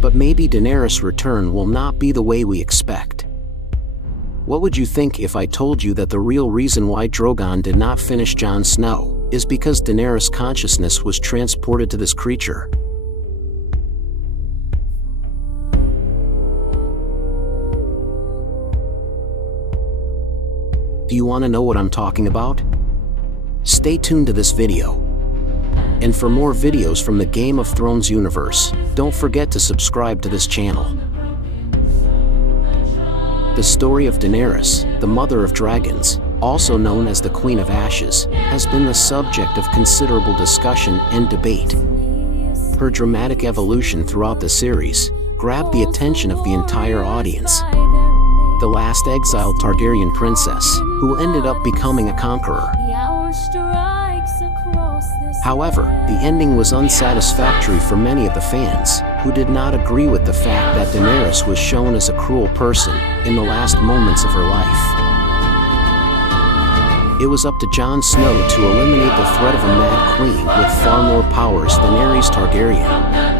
But maybe Daenerys' return will not be the way we expect. What would you think if I told you that the real reason why Drogon did not finish Jon Snow is because Daenerys' consciousness was transported to this creature? Do you want to know what I'm talking about? Stay tuned to this video. And for more videos from the Game of Thrones universe, don't forget to subscribe to this channel. The story of Daenerys, the Mother of Dragons, also known as the Queen of Ashes, has been the subject of considerable discussion and debate. Her dramatic evolution throughout the series grabbed the attention of the entire audience. The last exiled Targaryen princess, who ended up becoming a conqueror. However, the ending was unsatisfactory for many of the fans, who did not agree with the fact that Daenerys was shown as a cruel person in the last moments of her life. It was up to Jon Snow to eliminate the threat of a mad queen with far more powers than Aerys Targaryen.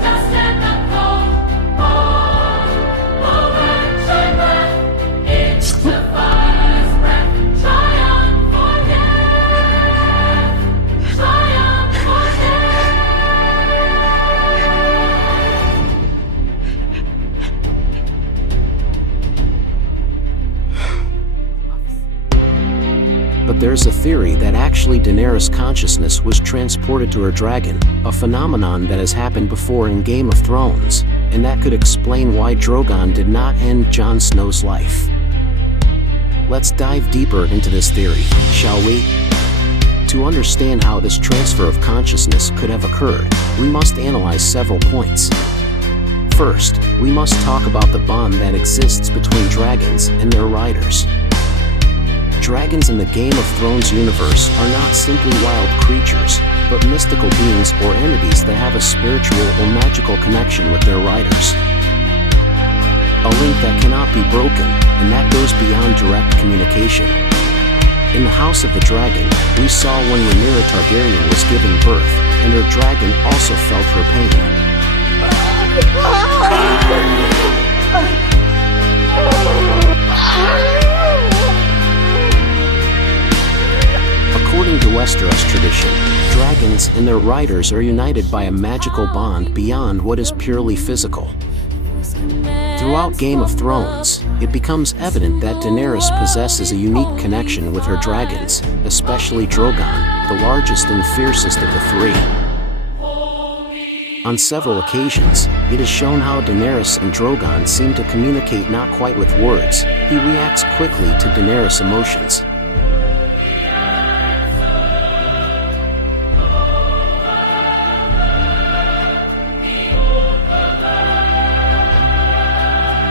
But there's a theory that actually Daenerys' consciousness was transported to her dragon, a phenomenon that has happened before in Game of Thrones, and that could explain why Drogon did not end Jon Snow's life. Let's dive deeper into this theory, shall we? To understand how this transfer of consciousness could have occurred, we must analyze several points. First, we must talk about the bond that exists between dragons and their riders. Dragons in the Game of Thrones universe are not simply wild creatures, but mystical beings or entities that have a spiritual or magical connection with their riders. A link that cannot be broken, and that goes beyond direct communication. In the House of the Dragon, we saw when Rhaenyra Targaryen was giving birth, and her dragon also felt her pain. According to Westeros tradition, dragons and their riders are united by a magical bond beyond what is purely physical. Throughout Game of Thrones, it becomes evident that Daenerys possesses a unique connection with her dragons, especially Drogon, the largest and fiercest of the three. On several occasions, it is shown how Daenerys and Drogon seem to communicate not quite with words. He reacts quickly to Daenerys' emotions.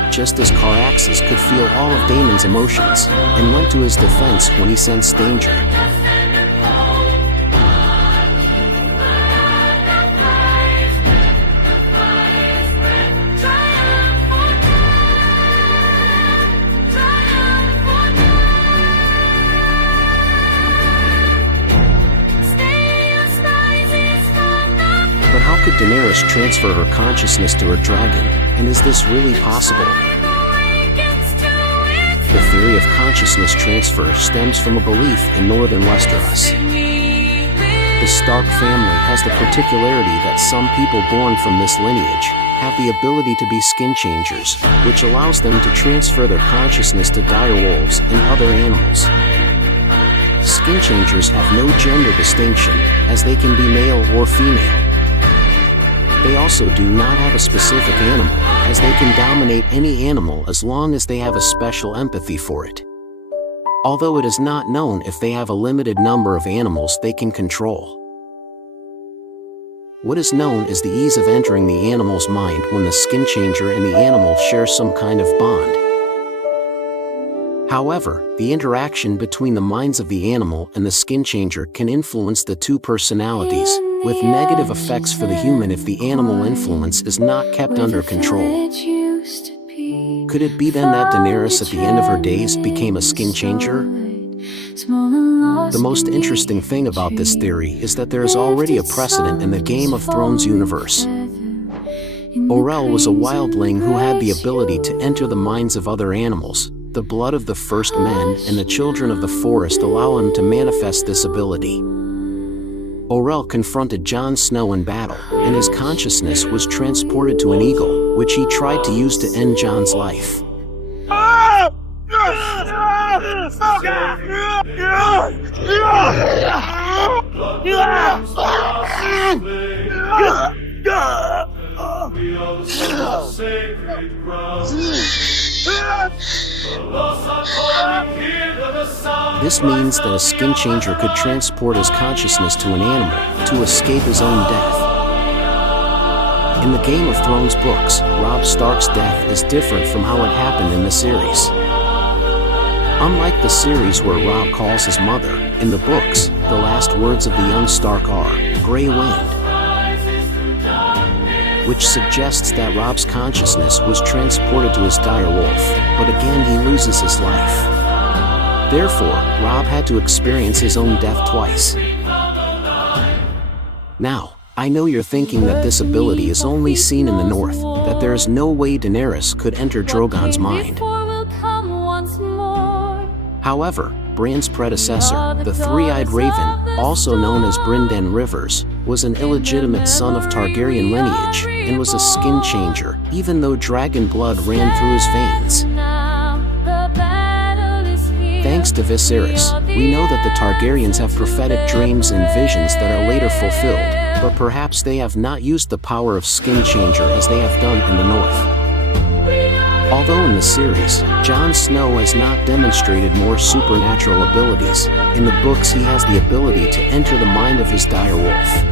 Just as Caraxes could feel all of Daemon's emotions, and went to his defense when he sensed danger. But how could Daenerys transfer her consciousness to her dragon, and is this really possible? The theory of consciousness transfer stems from a belief in northern Westeros. The Stark family has the particularity that some people born from this lineage have the ability to be skin changers, which allows them to transfer their consciousness to direwolves and other animals. Skin changers have no gender distinction, as they can be male or female. They also do not have a specific animal, as they can dominate any animal as long as they have a special empathy for it. Although it is not known if they have a limited number of animals they can control. What is known is the ease of entering the animal's mind when the skin changer and the animal share some kind of bond. However, the interaction between the minds of the animal and the skin changer can influence the two personalities, with negative effects for the human if the animal influence is not kept under control. Could it be then that Daenerys at the end of her days became a skin changer? The most interesting thing about this theory is that there is already a precedent in the Game of Thrones universe. Orel was a wildling who had the ability to enter the minds of other animals. The blood of the first men and the children of the forest allow him to manifest this ability. Orel confronted Jon Snow in battle, and his consciousness was transported to an eagle, which he tried to use to end Jon's life. This means that a skin changer could transport his consciousness to an animal to escape his own death. In the Game of Thrones books, Robb Stark's death is different from how it happened in the series. Unlike the series where Robb calls his mother, in the books, the last words of the young Stark are, "Grey Wind," which suggests that Robb's consciousness was transported to his dire wolf, but again he loses his life. Therefore, Robb had to experience his own death twice. Now, I know you're thinking that this ability is only seen in the north, that there is no way Daenerys could enter Drogon's mind. However, Bran's predecessor, the Three-Eyed Raven, also known as Brynden Rivers, was an illegitimate son of Targaryen lineage, and was a skin changer, even though dragon blood ran through his veins. Thanks to Viserys, we know that the Targaryens have prophetic dreams and visions that are later fulfilled, but perhaps they have not used the power of skin changer as they have done in the north. Although in the series, Jon Snow has not demonstrated more supernatural abilities, in the books he has the ability to enter the mind of his dire wolf.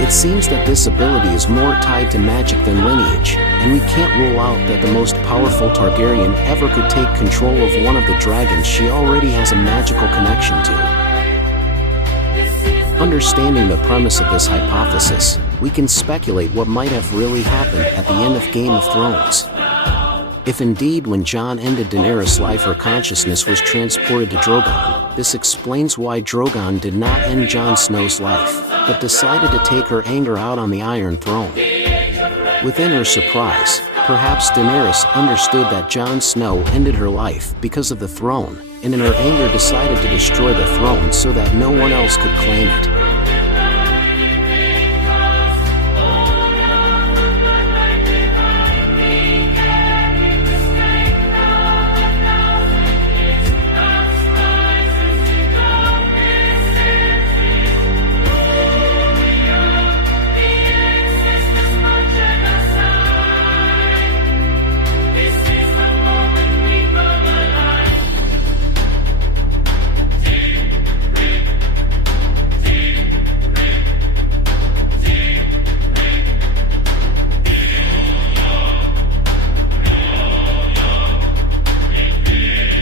It seems that this ability is more tied to magic than lineage, and we can't rule out that the most powerful Targaryen ever could take control of one of the dragons she already has a magical connection to. Understanding the premise of this hypothesis, we can speculate what might have really happened at the end of Game of Thrones. If indeed when Jon ended Daenerys' life her consciousness was transported to Drogon, this explains why Drogon did not end Jon Snow's life, but decided to take her anger out on the Iron Throne. Within her surprise, perhaps Daenerys understood that Jon Snow ended her life because of the throne, and in her anger decided to destroy the throne so that no one else could claim it.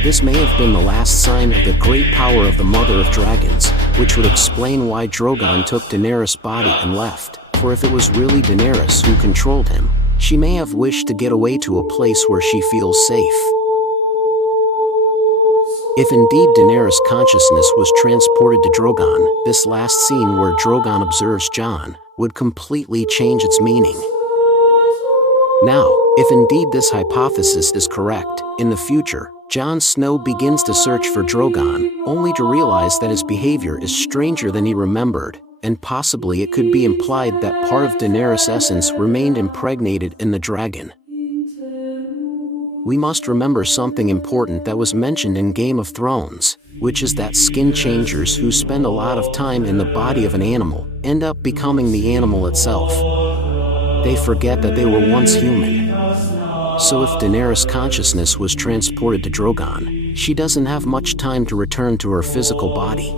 This may have been the last sign of the great power of the Mother of Dragons, which would explain why Drogon took Daenerys' body and left, for if it was really Daenerys who controlled him, she may have wished to get away to a place where she feels safe. If indeed Daenerys' consciousness was transported to Drogon, this last scene where Drogon observes Jon would completely change its meaning. Now, if indeed this hypothesis is correct, in the future, Jon Snow begins to search for Drogon, only to realize that his behavior is stranger than he remembered, and possibly it could be implied that part of Daenerys' essence remained impregnated in the dragon. We must remember something important that was mentioned in Game of Thrones, which is that skin changers who spend a lot of time in the body of an animal end up becoming the animal itself. They forget that they were once human. So if Daenerys' consciousness was transported to Drogon, she doesn't have much time to return to her physical body.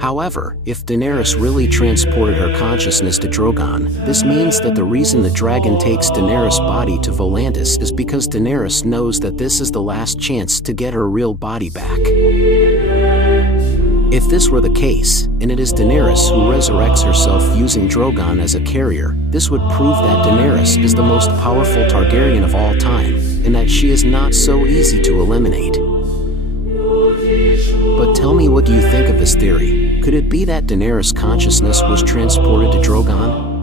However, if Daenerys really transported her consciousness to Drogon, this means that the reason the dragon takes Daenerys' body to Volantis is because Daenerys knows that this is the last chance to get her real body back. If this were the case, and it is Daenerys who resurrects herself using Drogon as a carrier, this would prove that Daenerys is the most powerful Targaryen of all time, and that she is not so easy to eliminate. But tell me, what do you think of this theory? Could it be that Daenerys' consciousness was transported to Drogon?